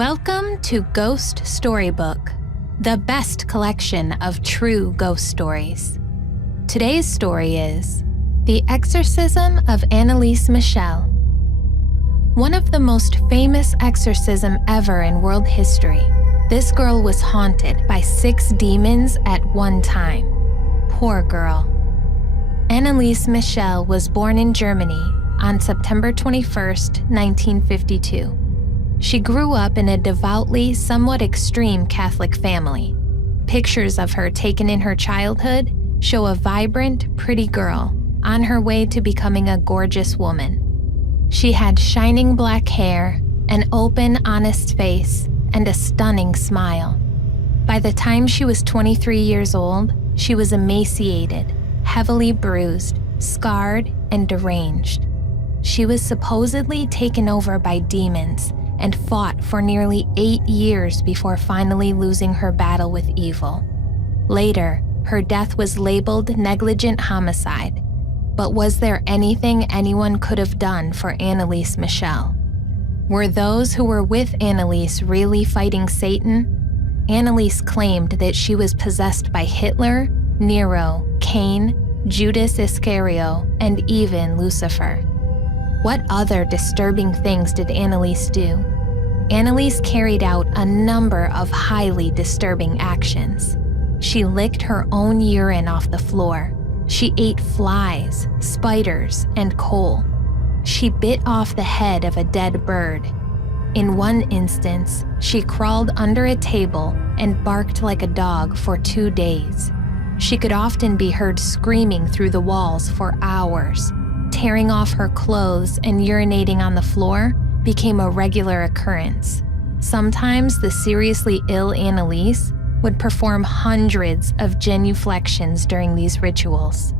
Welcome to Ghost Storybook, the best collection of true ghost stories. Today's story is The Exorcism of Anneliese Michel. One of the most famous exorcism ever in world history, this girl was haunted by 6 demons at one time. Poor girl. Anneliese Michel was born in Germany on September 21st, 1952. She grew up in a devoutly, somewhat extreme Catholic family. Pictures of her taken in her childhood show a vibrant, pretty girl on her way to becoming a gorgeous woman. She had shining black hair, an open, honest face, and a stunning smile. By the time she was 23 years old, she was emaciated, heavily bruised, scarred, and deranged. She was supposedly taken over by demons and fought for nearly 8 years before finally losing her battle with evil. Later, her death was labeled negligent homicide. But was there anything anyone could have done for Anneliese Michel? Were those who were with Anneliese really fighting Satan? Anneliese claimed that she was possessed by Hitler, Nero, Cain, Judas Iscariot, and even Lucifer. What other disturbing things did Anneliese do? Anneliese carried out a number of highly disturbing actions. She licked her own urine off the floor. She ate flies, spiders, and coal. She bit off the head of a dead bird. In one instance, she crawled under a table and barked like a dog for 2 days. She could often be heard screaming through the walls for hours. Tearing off her clothes and urinating on the floor became a regular occurrence. Sometimes the seriously ill Anneliese would perform hundreds of genuflections during these rituals.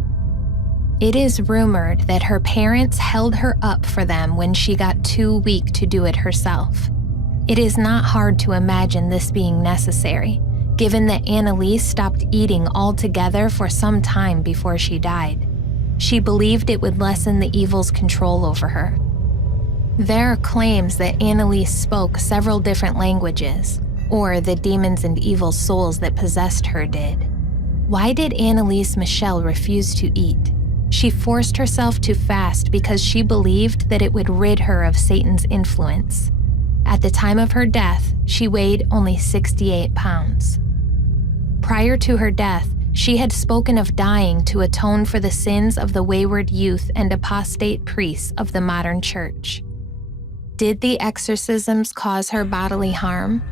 It is rumored that her parents held her up for them when she got too weak to do it herself. It is not hard to imagine this being necessary, given that Anneliese stopped eating altogether for some time before she died. She believed it would lessen the evil's control over her. There are claims that Anneliese spoke several different languages, or the demons and evil souls that possessed her did. Why did Anneliese Michel refuse to eat? She forced herself to fast because she believed that it would rid her of Satan's influence. At the time of her death, she weighed only 68 pounds. Prior to her death, she had spoken of dying to atone for the sins of the wayward youth and apostate priests of the modern church. Did the exorcisms cause her bodily harm?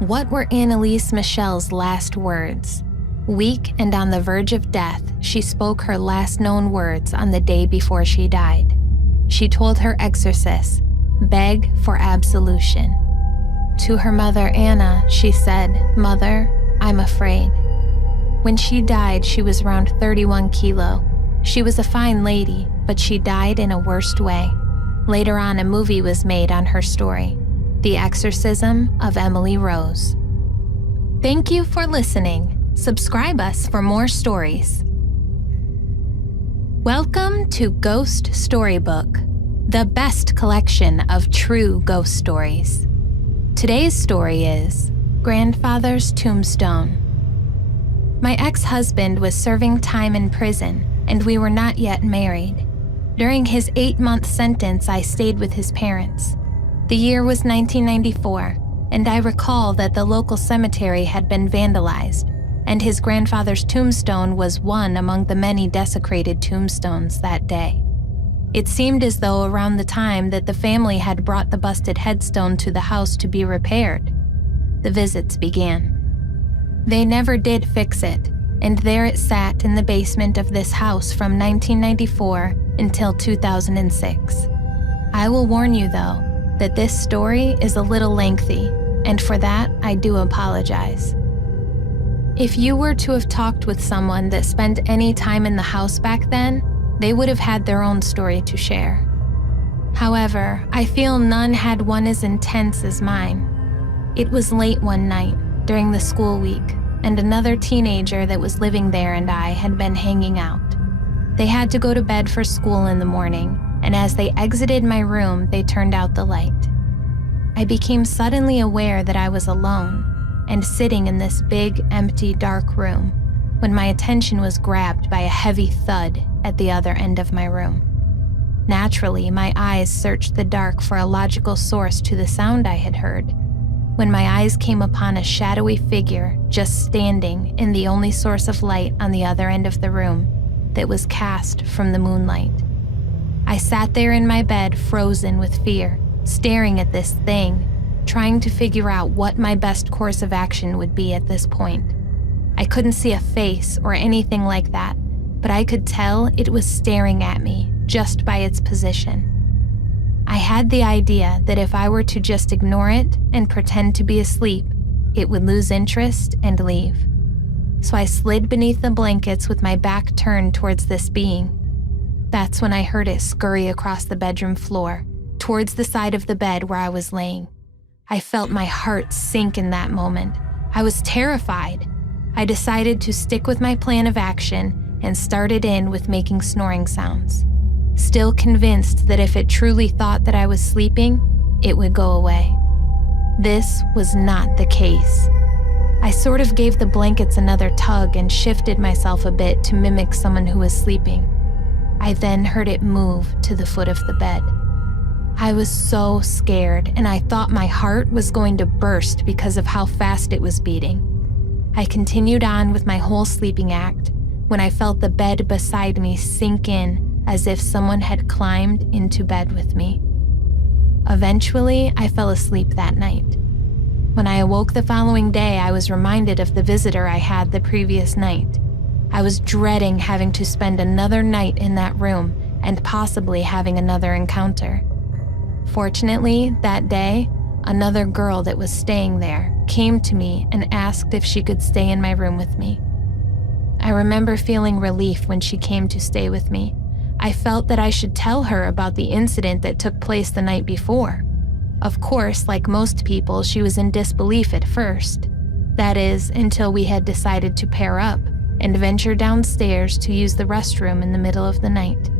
What were Anneliese Michel's last words? Weak and on the verge of death, she spoke her last known words on the day before she died. She told her exorcist, "Beg for absolution." To her mother Anna, she said, "Mother, I'm afraid." When she died, she was around 31 kilo. She was a fine lady, but she died in a worst way. Later on, a movie was made on her story, The Exorcism of Emily Rose. Thank you for listening. Subscribe us for more stories. Welcome to Ghost Storybook, the best collection of true ghost stories. Today's story is Grandfather's Tombstone. My ex-husband was serving time in prison, and we were not yet married. During his 8-month sentence, I stayed with his parents. The year was 1994, and I recall that the local cemetery had been vandalized, and his grandfather's tombstone was one among the many desecrated tombstones that day. It seemed as though around the time that the family had brought the busted headstone to the house to be repaired, the visits began. They never did fix it, and there it sat in the basement of this house from 1994 until 2006. I will warn you, though, that this story is a little lengthy, and for that, I do apologize. If you were to have talked with someone that spent any time in the house back then, they would have had their own story to share. However, I feel none had one as intense as mine. It was late one night, during the school week, and another teenager that was living there and I had been hanging out. They had to go to bed for school in the morning, and as they exited my room, they turned out the light. I became suddenly aware that I was alone and sitting in this big, empty, dark room when my attention was grabbed by a heavy thud at the other end of my room. Naturally, my eyes searched the dark for a logical source to the sound I had heard, when my eyes came upon a shadowy figure just standing in the only source of light on the other end of the room that was cast from the moonlight. I sat there in my bed, frozen with fear, staring at this thing, trying to figure out what my best course of action would be at this point. I couldn't see a face or anything like that, but I could tell it was staring at me just by its position. I had the idea that if I were to just ignore it and pretend to be asleep, it would lose interest and leave. So I slid beneath the blankets with my back turned towards this being. That's when I heard it scurry across the bedroom floor, towards the side of the bed where I was laying. I felt my heart sink in that moment. I was terrified. I decided to stick with my plan of action and started in with making snoring sounds, still convinced that if it truly thought that I was sleeping, it would go away. This was not the case. I sort of gave the blankets another tug and shifted myself a bit to mimic someone who was sleeping. I then heard it move to the foot of the bed. I was so scared, and I thought my heart was going to burst because of how fast it was beating. I continued on with my whole sleeping act when I felt the bed beside me sink in as if someone had climbed into bed with me. Eventually, I fell asleep that night. When I awoke the following day, I was reminded of the visitor I had the previous night. I was dreading having to spend another night in that room and possibly having another encounter. Fortunately, that day, another girl that was staying there came to me and asked if she could stay in my room with me. I remember feeling relief when she came to stay with me. I felt that I should tell her about the incident that took place the night before. Of course, like most people, she was in disbelief at first. That is, until we had decided to pair up and venture downstairs to use the restroom in the middle of the night.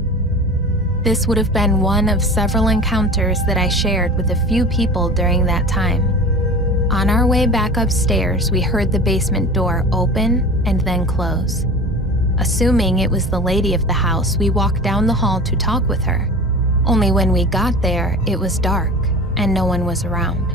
This would have been one of several encounters that I shared with a few people during that time. On our way back upstairs, we heard the basement door open and then close. Assuming it was the lady of the house, we walked down the hall to talk with her. Only when we got there, it was dark and no one was around.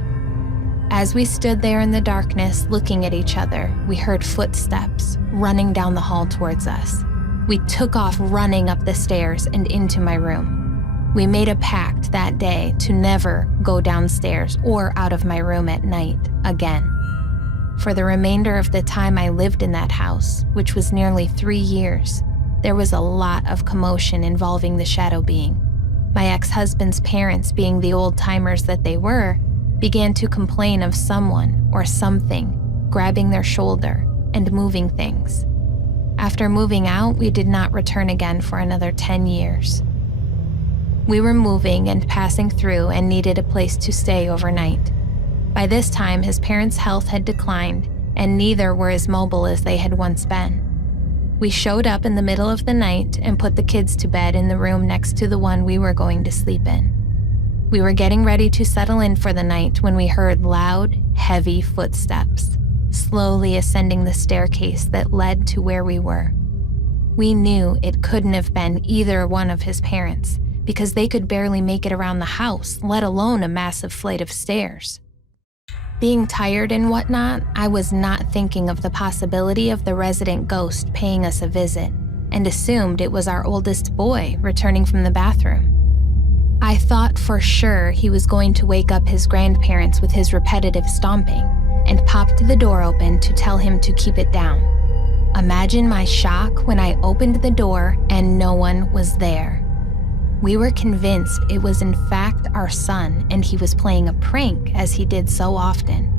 As we stood there in the darkness looking at each other, we heard footsteps running down the hall towards us. We took off running up the stairs and into my room. We made a pact that day to never go downstairs or out of my room at night again. For the remainder of the time I lived in that house, which was nearly 3 years, there was a lot of commotion involving the shadow being. My ex-husband's parents, being the old-timers that they were, began to complain of someone or something grabbing their shoulder and moving things. After moving out, we did not return again for another 10 years. We were moving and passing through and needed a place to stay overnight. By this time, his parents' health had declined, and neither were as mobile as they had once been. We showed up in the middle of the night and put the kids to bed in the room next to the one we were going to sleep in. We were getting ready to settle in for the night when we heard loud, heavy footsteps, slowly ascending the staircase that led to where we were. We knew it couldn't have been either one of his parents because they could barely make it around the house, let alone a massive flight of stairs. Being tired and whatnot, I was not thinking of the possibility of the resident ghost paying us a visit and assumed it was our oldest boy returning from the bathroom. I thought for sure he was going to wake up his grandparents with his repetitive stomping and popped the door open to tell him to keep it down. Imagine my shock when I opened the door and no one was there. We were convinced it was in fact our son and he was playing a prank as he did so often.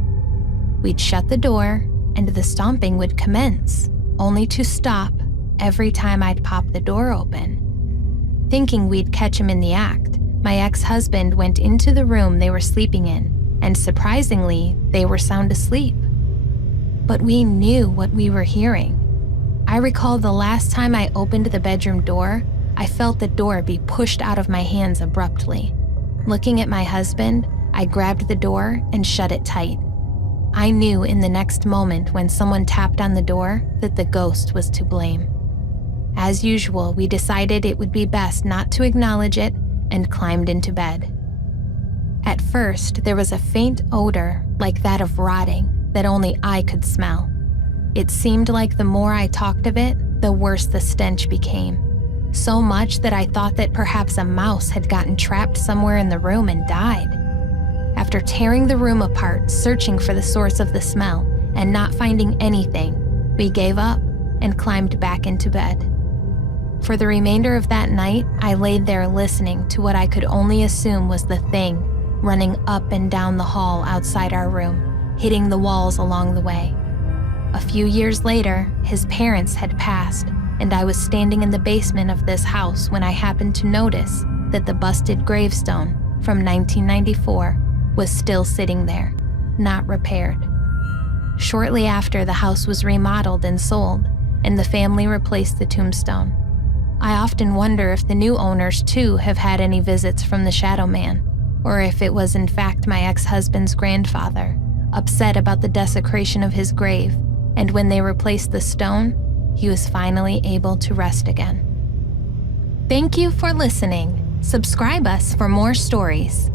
We'd shut the door and the stomping would commence, only to stop every time I'd pop the door open. Thinking we'd catch him in the act, my ex-husband went into the room they were sleeping in, and surprisingly, they were sound asleep. But we knew what we were hearing. I recall the last time I opened the bedroom door, I felt the door be pushed out of my hands abruptly. Looking at my husband, I grabbed the door and shut it tight. I knew in the next moment when someone tapped on the door that the ghost was to blame. As usual, we decided it would be best not to acknowledge it and climbed into bed. At first, there was a faint odor like that of rotting that only I could smell. It seemed like the more I talked of it, the worse the stench became. So much that I thought that perhaps a mouse had gotten trapped somewhere in the room and died. After tearing the room apart, searching for the source of the smell, and not finding anything, we gave up and climbed back into bed. For the remainder of that night, I laid there listening to what I could only assume was the thing running up and down the hall outside our room, hitting the walls along the way. A few years later, his parents had passed, and I was standing in the basement of this house when I happened to notice that the busted gravestone from 1994 was still sitting there, not repaired. Shortly after, the house was remodeled and sold, and the family replaced the tombstone. I often wonder if the new owners, too, have had any visits from the Shadow Man, or if it was in fact my ex-husband's grandfather, upset about the desecration of his grave, and when they replaced the stone, he was finally able to rest again. Thank you for listening. Subscribe us for more stories.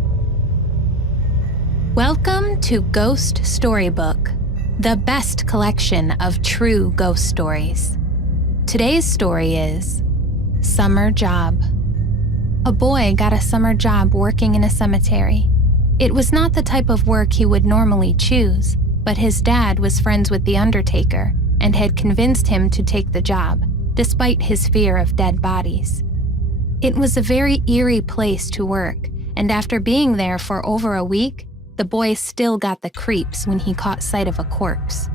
Welcome to Ghost Storybook, the best collection of true ghost stories. Today's story is Summer Job. A boy got a summer job working in a cemetery. It was not the type of work he would normally choose, but his dad was friends with the undertaker and had convinced him to take the job, despite his fear of dead bodies. It was a very eerie place to work, and after being there for over a week, the boy still got the creeps when he caught sight of a corpse.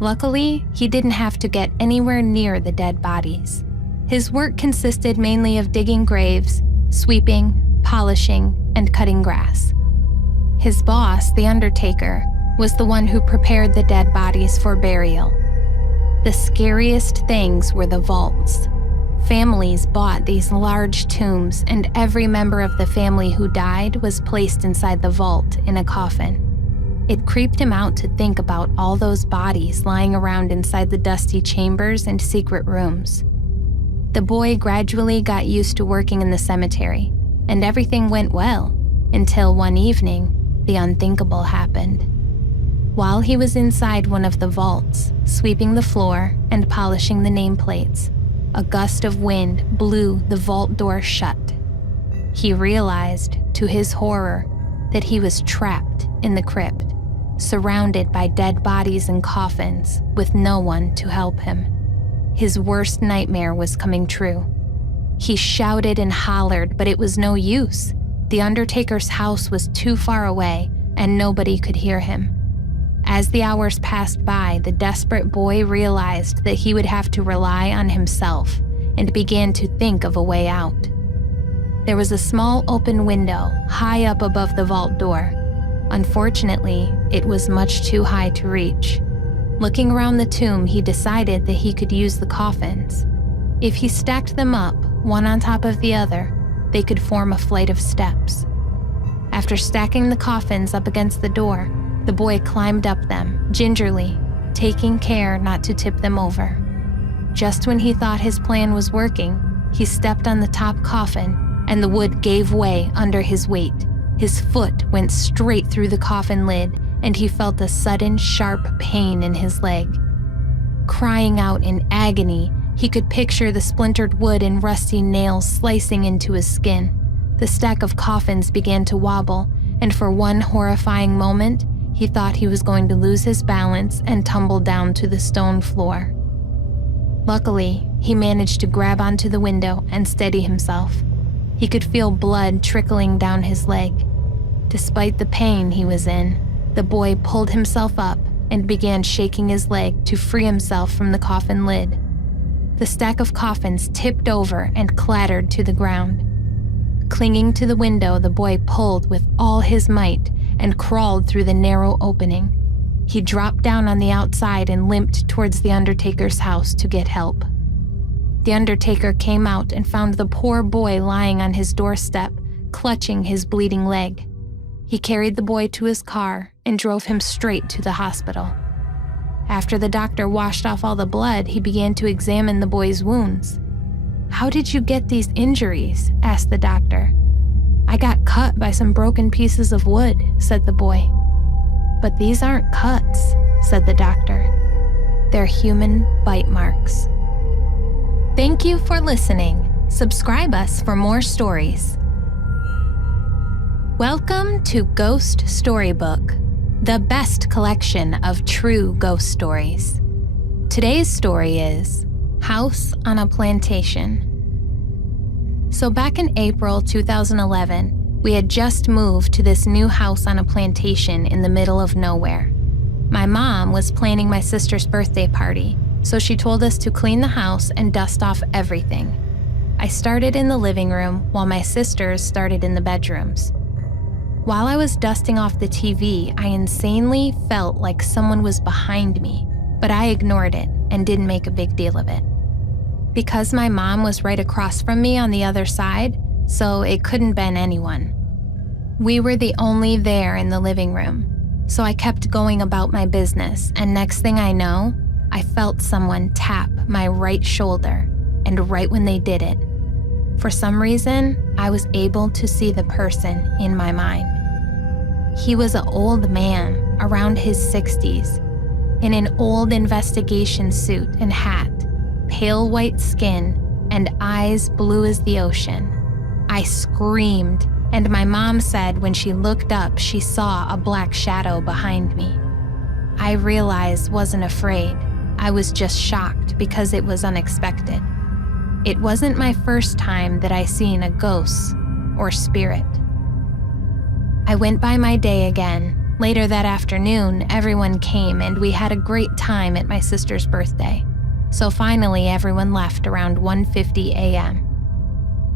Luckily, he didn't have to get anywhere near the dead bodies. His work consisted mainly of digging graves, sweeping, polishing, and cutting grass. His boss, the undertaker, was the one who prepared the dead bodies for burial. The scariest things were the vaults. Families bought these large tombs, and every member of the family who died was placed inside the vault in a coffin. It creeped him out to think about all those bodies lying around inside the dusty chambers and secret rooms. The boy gradually got used to working in the cemetery, and everything went well, until one evening, the unthinkable happened. While he was inside one of the vaults, sweeping the floor and polishing the nameplates, a gust of wind blew the vault door shut. He realized, to his horror, that he was trapped in the crypt, surrounded by dead bodies and coffins, with no one to help him. His worst nightmare was coming true. He shouted and hollered, but it was no use. The undertaker's house was too far away, and nobody could hear him. As the hours passed by, the desperate boy realized that he would have to rely on himself and began to think of a way out. There was a small open window high up above the vault door. Unfortunately, it was much too high to reach. Looking around the tomb, he decided that he could use the coffins. If he stacked them up, one on top of the other, they could form a flight of steps. After stacking the coffins up against the door, the boy climbed up them, gingerly, taking care not to tip them over. Just when he thought his plan was working, he stepped on the top coffin, and the wood gave way under his weight. His foot went straight through the coffin lid, and he felt a sudden, sharp pain in his leg. Crying out in agony, he could picture the splintered wood and rusty nails slicing into his skin. The stack of coffins began to wobble, and for one horrifying moment, he thought he was going to lose his balance and tumble down to the stone floor. Luckily, he managed to grab onto the window and steady himself. He could feel blood trickling down his leg. Despite the pain he was in, the boy pulled himself up and began shaking his leg to free himself from the coffin lid. The stack of coffins tipped over and clattered to the ground. Clinging to the window, the boy pulled with all his might and crawled through the narrow opening. He dropped down on the outside and limped towards the undertaker's house to get help. The undertaker came out and found the poor boy lying on his doorstep, clutching his bleeding leg. He carried the boy to his car and drove him straight to the hospital. After the doctor washed off all the blood, he began to examine the boy's wounds. "How did you get these injuries?" asked the doctor. "I got cut by some broken pieces of wood," said the boy. "But these aren't cuts," said the doctor. "They're human bite marks." Thank you for listening. Subscribe us for more stories. Welcome to Ghost Storybook, the best collection of true ghost stories. Today's story is House on a Plantation. So back in April 2011, we had just moved to this new house on a plantation in the middle of nowhere. My mom was planning my sister's birthday party, so she told us to clean the house and dust off everything. I started in the living room while my sisters started in the bedrooms. While I was dusting off the TV, I insanely felt like someone was behind me, but I ignored it and didn't make a big deal of it. Because my mom was right across from me on the other side, so it couldn't been anyone. We were the only there in the living room, so I kept going about my business, and next thing I know, I felt someone tap my right shoulder, and right when they did it, for some reason, I was able to see the person in my mind. He was an old man, around his 60s, in an old investigation suit and hat, pale white skin, and eyes blue as the ocean. I screamed, and my mom said when she looked up, she saw a black shadow behind me. I realized wasn't afraid. I was just shocked because it was unexpected. It wasn't my first time that I seen a ghost or spirit. I went by my day again. Later that afternoon, everyone came and we had a great time at my sister's birthday. So finally, everyone left around 1:50 a.m.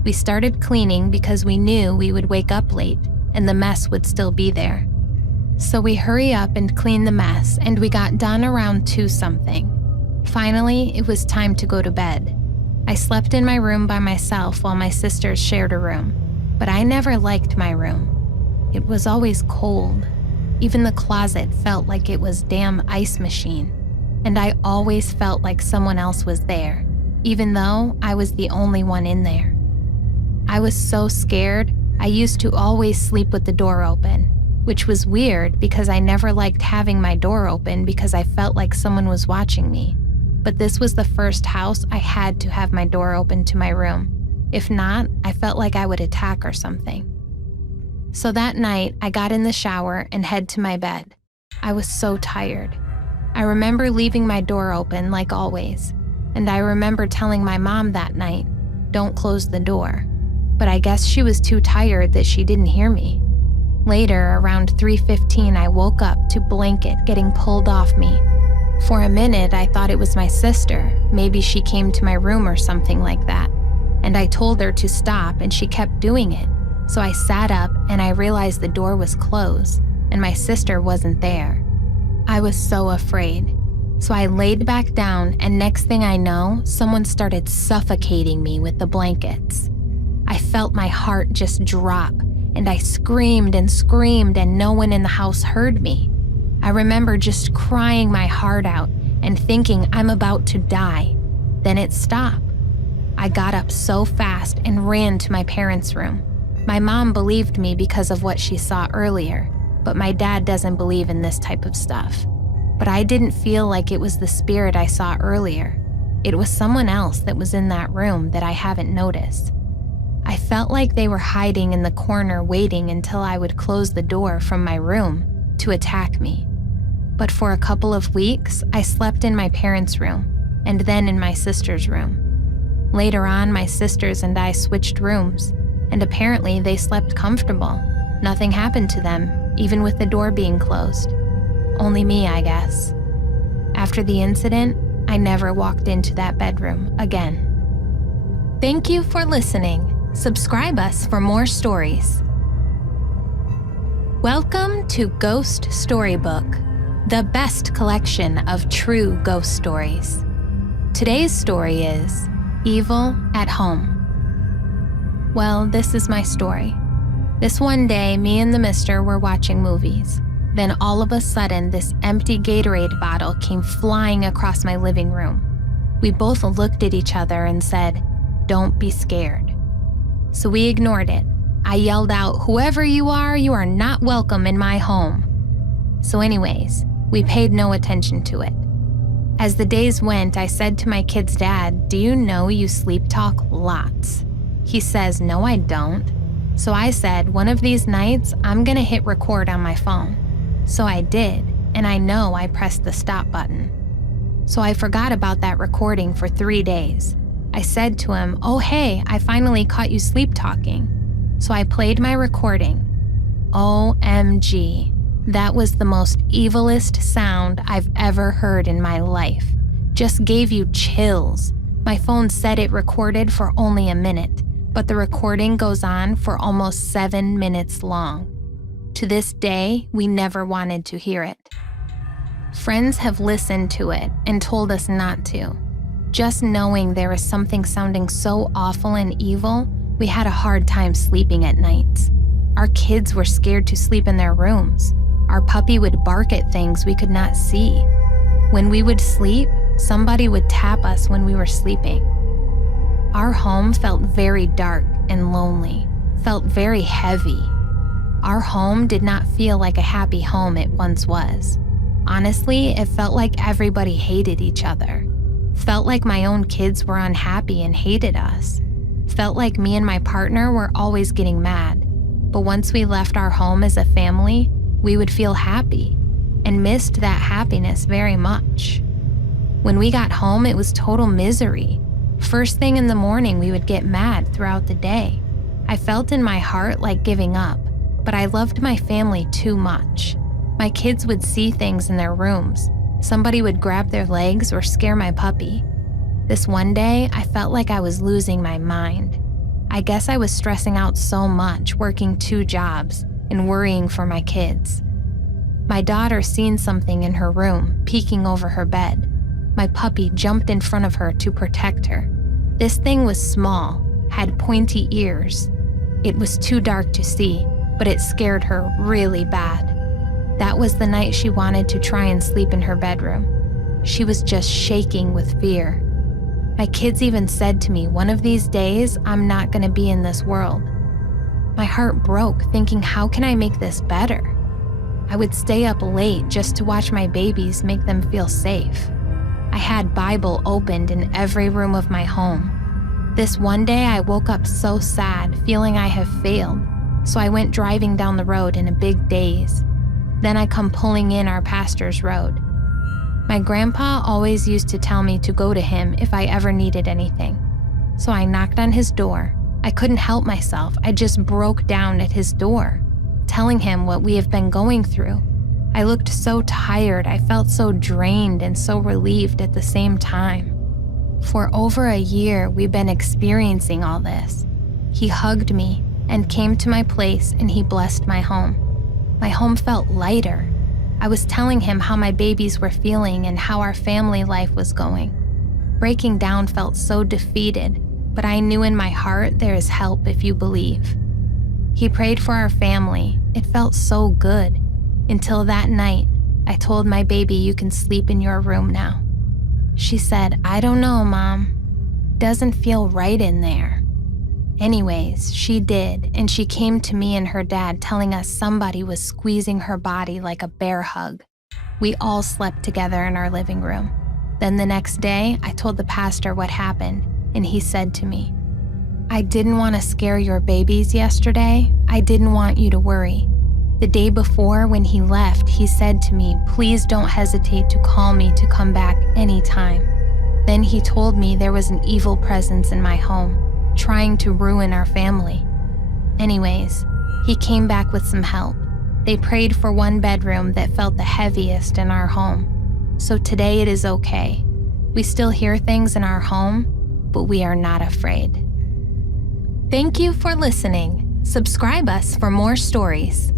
We started cleaning because we knew we would wake up late and the mess would still be there. So we hurry up and clean the mess, and we got done around 2-something. Finally, it was time to go to bed. I slept in my room by myself while my sisters shared a room, but I never liked my room. It was always cold. Even the closet felt like it was damn ice machine, and I always felt like someone else was there, even though I was the only one in there. I was so scared, I used to always sleep with the door open, which was weird because I never liked having my door open because I felt like someone was watching me. But this was the first house I had to have my door open to my room. If not, I felt like I would attack or something. So that night, I got in the shower and head to my bed. I was so tired. I remember leaving my door open like always, and I remember telling my mom that night, "Don't close the door." But I guess she was too tired that she didn't hear me. Later, around 3:15, I woke up to blanket getting pulled off me. For a minute, I thought it was my sister. Maybe she came to my room or something like that. And I told her to stop, and she kept doing it. So I sat up, and I realized the door was closed, and my sister wasn't there. I was so afraid. So I laid back down, and next thing I know, someone started suffocating me with the blankets. I felt my heart just drop, and I screamed, and no one in the house heard me. I remember just crying my heart out and thinking I'm about to die. Then it stopped. I got up so fast and ran to my parents' room. My mom believed me because of what she saw earlier, but my dad doesn't believe in this type of stuff. But I didn't feel like it was the spirit I saw earlier. It was someone else that was in that room that I haven't noticed. I felt like they were hiding in the corner waiting until I would close the door from my room to attack me. But for a couple of weeks, I slept in my parents' room and then in my sister's room. Later on, my sisters and I switched rooms, and apparently they slept comfortable. Nothing happened to them, even with the door being closed. Only me, I guess. After the incident, I never walked into that bedroom again. Thank you for listening. Subscribe us for more stories. Welcome to Ghost Storybook, the best collection of true ghost stories. Today's story is Evil at Home. Well, this is my story. This one day, me and the mister were watching movies. Then all of a sudden, this empty Gatorade bottle came flying across my living room. We both looked at each other and said, "Don't be scared." So we ignored it. I yelled out, "Whoever you are not welcome in my home." So anyways, we paid no attention to it. As the days went, I said to my kid's dad, "Do you know you sleep talk lots?" He says, "No, I don't." So I said, "One of these nights, I'm gonna hit record on my phone." So I did, and I know I pressed the stop button. So I forgot about that recording for 3 days. I said to him, "Oh hey, I finally caught you sleep talking." So I played my recording. OMG, that was the most evilest sound I've ever heard in my life. Just gave you chills. My phone said it recorded for only a minute, but the recording goes on for almost 7 minutes long. To this day, we never wanted to hear it. Friends have listened to it and told us not to. Just knowing there was something sounding so awful and evil, we had a hard time sleeping at nights. Our kids were scared to sleep in their rooms. Our puppy would bark at things we could not see. When we would sleep, somebody would tap us when we were sleeping. Our home felt very dark and lonely, felt very heavy. Our home did not feel like a happy home it once was. Honestly, it felt like everybody hated each other. Felt like my own kids were unhappy and hated us. Felt like me and my partner were always getting mad. But once we left our home as a family, we would feel happy and missed that happiness very much. When we got home, it was total misery. First thing in the morning, we would get mad throughout the day. I felt in my heart like giving up, but I loved my family too much. My kids would see things in their rooms. Somebody would grab their legs or scare my puppy. This one day, I felt like I was losing my mind. I guess I was stressing out so much, working 2 jobs and worrying for my kids. My daughter seen something in her room, peeking over her bed. My puppy jumped in front of her to protect her. This thing was small, had pointy ears. It was too dark to see, but it scared her really bad. That was the night she wanted to try and sleep in her bedroom. She was just shaking with fear. My kids even said to me, "One of these days, I'm not gonna be in this world." My heart broke, thinking, how can I make this better? I would stay up late just to watch my babies, make them feel safe. I had Bible opened in every room of my home. This one day I woke up so sad, feeling I have failed, so I went driving down the road in a big daze. Then I come pulling in our pastor's road. My grandpa always used to tell me to go to him if I ever needed anything. So I knocked on his door. I couldn't help myself. I just broke down at his door, telling him what we have been going through. I looked so tired. I felt so drained and so relieved at the same time. For over a year, we've been experiencing all this. He hugged me and came to my place, and he blessed my home. My home felt lighter. I was telling him how my babies were feeling and how our family life was going. Breaking down felt so defeated, but I knew in my heart there is help if you believe. He prayed for our family. It felt so good. Until that night, I told my baby, "You can sleep in your room now." She said, "I don't know, Mom. Doesn't feel right in there." Anyways, she did, and she came to me and her dad telling us somebody was squeezing her body like a bear hug. We all slept together in our living room. Then the next day, I told the pastor what happened, and he said to me, "I didn't want to scare your babies yesterday. I didn't want you to worry. The day before, when he left, he said to me, 'Please don't hesitate to call me to come back anytime.' Then he told me there was an evil presence in my home, trying to ruin our family. Anyways, he came back with some help. They prayed for one bedroom that felt the heaviest in our home. So today it is okay. We still hear things in our home, but we are not afraid." Thank you for listening. Subscribe us for more stories.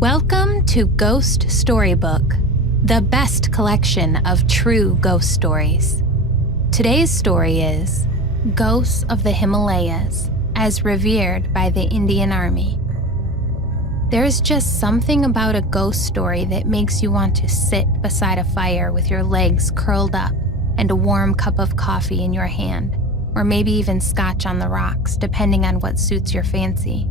Welcome to Ghost Storybook, the best collection of true ghost stories. Today's story is Ghosts of the Himalayas, as revered by the Indian Army. There's just something about a ghost story that makes you want to sit beside a fire with your legs curled up and a warm cup of coffee in your hand, or maybe even scotch on the rocks, depending on what suits your fancy.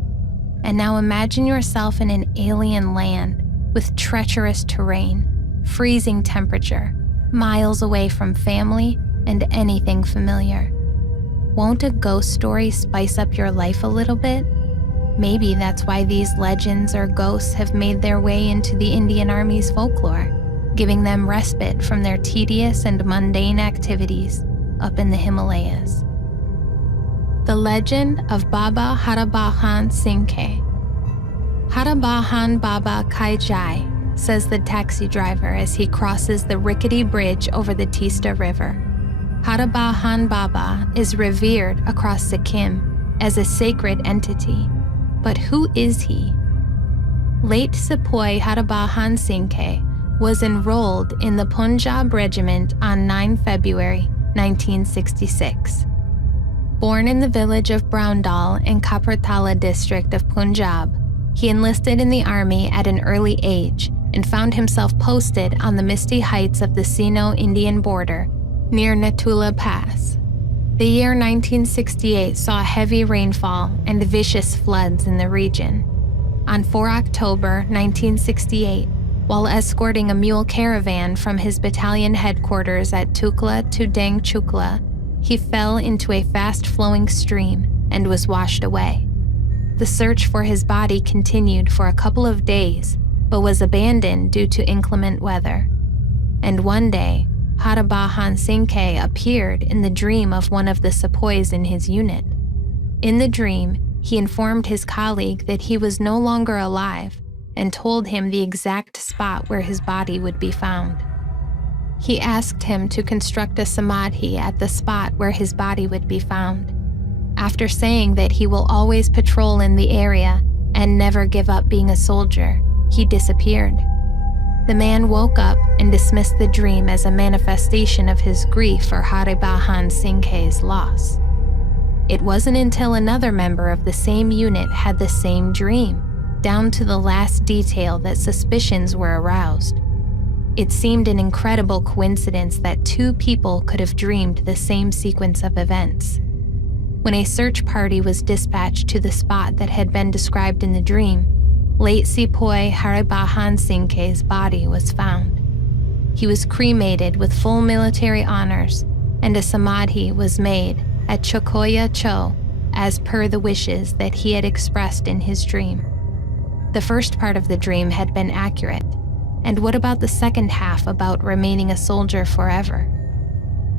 And now imagine yourself in an alien land with treacherous terrain, freezing temperature, miles away from family and anything familiar. Won't a ghost story spice up your life a little bit? Maybe that's why these legends or ghosts have made their way into the Indian Army's folklore, giving them respite from their tedious and mundane activities up in the Himalayas. The legend of Baba Harabahan Singhe. Harabahan Baba Kai Jai, says the taxi driver as he crosses the rickety bridge over the Tista River. Harabahan Baba is revered across Sikkim as a sacred entity. But who is he? Late Sepoy Harabahan Singhe was enrolled in the Punjab Regiment on 9 February 1966. Born in the village of Browndoll in Kapartala district of Punjab, he enlisted in the army at an early age and found himself posted on the misty heights of the Sino-Indian border near Natula Pass. The year 1968 saw heavy rainfall and vicious floods in the region. On 4 October 1968, while escorting a mule caravan from his battalion headquarters at Tukla to Deng Chukla, he fell into a fast-flowing stream and was washed away. The search for his body continued for a couple of days, but was abandoned due to inclement weather. And one day, Harabahan Singhe appeared in the dream of one of the sepoys in his unit. In the dream, he informed his colleague that he was no longer alive and told him the exact spot where his body would be found. He asked him to construct a samadhi at the spot where his body would be found. After saying that he will always patrol in the area and never give up being a soldier, he disappeared. The man woke up and dismissed the dream as a manifestation of his grief for Haribahan Singhe's loss. It wasn't until another member of the same unit had the same dream, down to the last detail, that suspicions were aroused. It seemed an incredible coincidence that two people could have dreamed the same sequence of events. When a search party was dispatched to the spot that had been described in the dream, late Sepoy Haribahan Singhe's body was found. He was cremated with full military honors, and a samadhi was made at Chokoya Cho as per the wishes that he had expressed in his dream. The first part of the dream had been accurate, and what about the second half about remaining a soldier forever?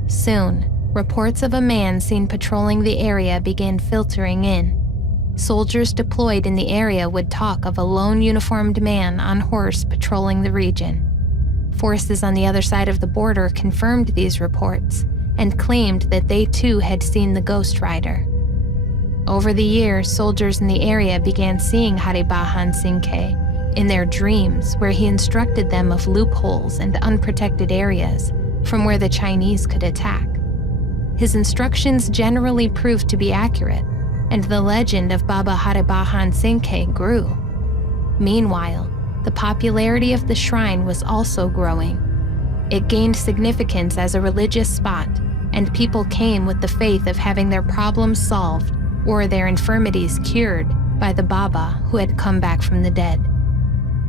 Soon, reports of a man seen patrolling the area began filtering in. Soldiers deployed in the area would talk of a lone uniformed man on horse patrolling the region. Forces on the other side of the border confirmed these reports and claimed that they too had seen the ghost rider. Over the years, soldiers in the area began seeing Haribahan Singhe in their dreams, where he instructed them of loopholes and unprotected areas from where the Chinese could attack. His instructions generally proved to be accurate, and the legend of Baba Haribahan Singhe grew. Meanwhile, the popularity of the shrine was also growing. It gained significance as a religious spot, and people came with the faith of having their problems solved or their infirmities cured by the Baba who had come back from the dead.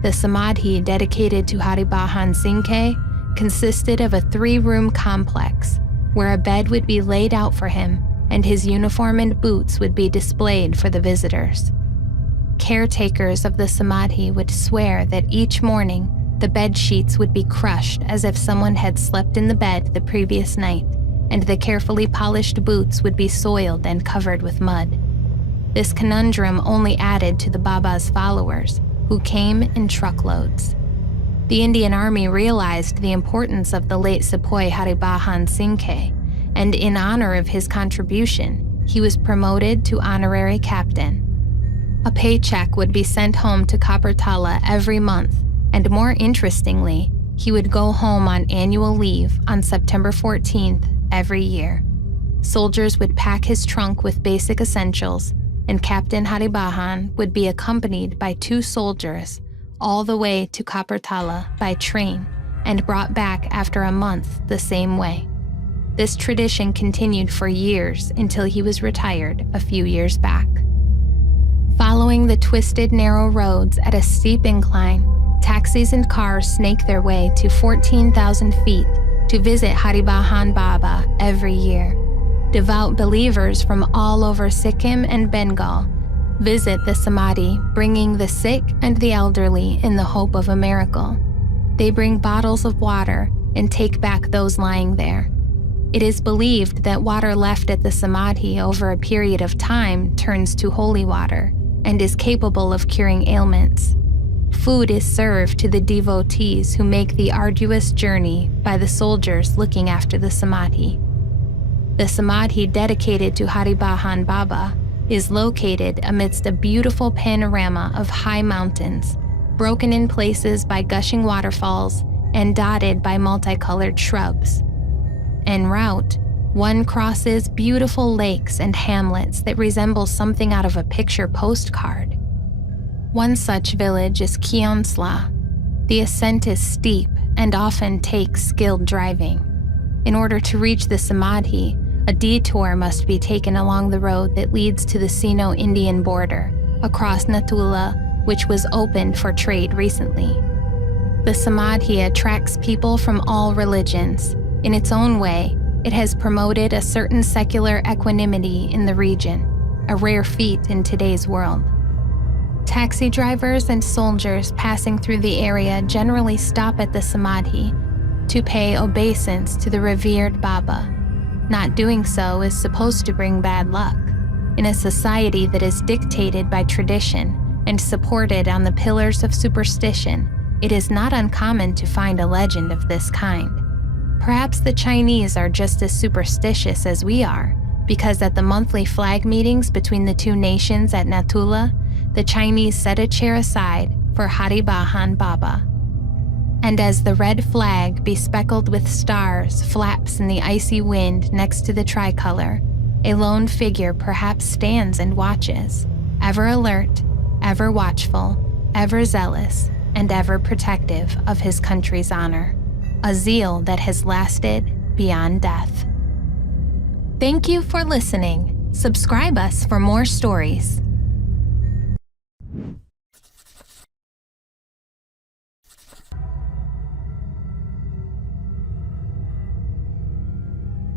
The samadhi dedicated to Haribahan Singhe consisted of a 3-room complex where a bed would be laid out for him and his uniform and boots would be displayed for the visitors. Caretakers of the samadhi would swear that each morning the bed sheets would be crushed as if someone had slept in the bed the previous night, and the carefully polished boots would be soiled and covered with mud. This conundrum only added to the Baba's followers, who came in truckloads. The Indian Army realized the importance of the late Sepoy Haribahan Singhe, and in honor of his contribution, he was promoted to honorary captain. A paycheck would be sent home to Kapartala every month, and more interestingly, he would go home on annual leave on September 14th every year. Soldiers would pack his trunk with basic essentials, and Captain Haribahan would be accompanied by 2 soldiers all the way to Kapertala by train and brought back after a month the same way. This tradition continued for years until he was retired a few years back. Following the twisted, narrow roads at a steep incline, taxis and cars snake their way to 14,000 feet to visit Haribahan Baba every year. Devout believers from all over Sikkim and Bengal visit the Samadhi, bringing the sick and the elderly in the hope of a miracle. They bring bottles of water and take back those lying there. It is believed that water left at the Samadhi over a period of time turns to holy water and is capable of curing ailments. Food is served to the devotees who make the arduous journey by the soldiers looking after the Samadhi. The Samadhi dedicated to Haribahan Baba is located amidst a beautiful panorama of high mountains, broken in places by gushing waterfalls and dotted by multicolored shrubs. En route, one crosses beautiful lakes and hamlets that resemble something out of a picture postcard. One such village is Kionsla. The ascent is steep and often takes skilled driving. In order to reach the Samadhi, a detour must be taken along the road that leads to the Sino-Indian border, across Natula, which was opened for trade recently. The Samadhi attracts people from all religions. In its own way, it has promoted a certain secular equanimity in the region, a rare feat in today's world. Taxi drivers and soldiers passing through the area generally stop at the Samadhi to pay obeisance to the revered Baba. Not doing so is supposed to bring bad luck. In a society that is dictated by tradition and supported on the pillars of superstition, it is not uncommon to find a legend of this kind. Perhaps the Chinese are just as superstitious as we are, because at the monthly flag meetings between the 2 nations at Natula, the Chinese set a chair aside for Haribahan Baba. And as the red flag, bespeckled with stars, flaps in the icy wind next to the tricolor, a lone figure perhaps stands and watches, ever alert, ever watchful, ever zealous, and ever protective of his country's honor, a zeal that has lasted beyond death. Thank you for listening. Subscribe us for more stories.